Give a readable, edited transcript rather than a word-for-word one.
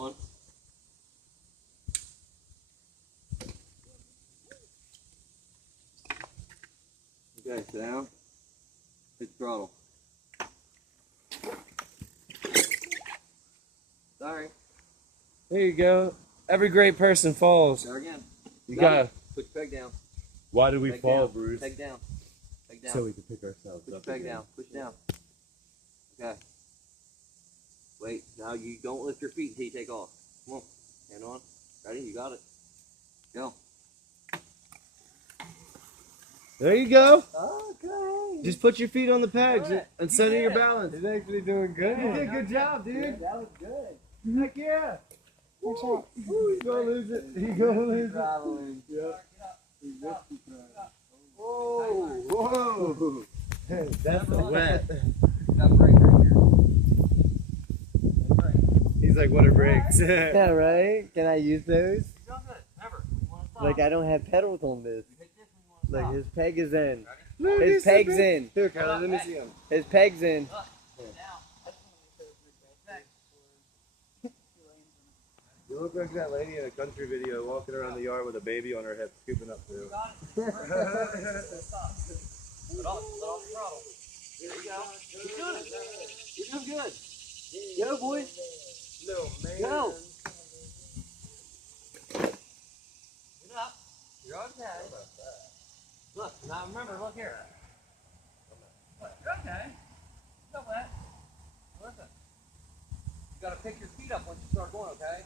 on. Okay, sit down. Hit throttle. Sorry. There you go. Every great person falls. Start again. You gotta. Put your peg down. Why do we Peg fall, down. Bruce? Peg down. Peg down. So we can pick ourselves Push up. your peg again. down. Push down. Okay. Wait. Now you don't lift your feet until you take off. Come on. Hand on. Ready? You got it. Go. There you go. Okay. Just put your feet on the pegs Alright. and center your balance. He's actually doing good. You did a good job, dude. That was good. Heck yeah. Watch out. Ooh, you gonna lose it. You gonna lose it. Traveling. Yep. Whoa. Whoa. That's the wet. Got a brake right here. Got a brake. He's like, what are brakes? Yeah, right? Can I use those? You're doing good. Remember, you want to stop. Like, I don't have pedals on this. You hit this when you want to Like, stop. his peg is in. Look, His he's so peg's big. in. Here, Kylie, let me see him. His peg's in. You look like that lady in a country video walking around the yard with a baby on her hip, scooping up through. Let off the throttle. There you go. You're good. You're doing good. Go, boy. No, man. Go. Get up. You're okay. Look, now remember, look here. Look, you're okay. You're wet. Listen. You gotta pick your feet up once you start going, okay?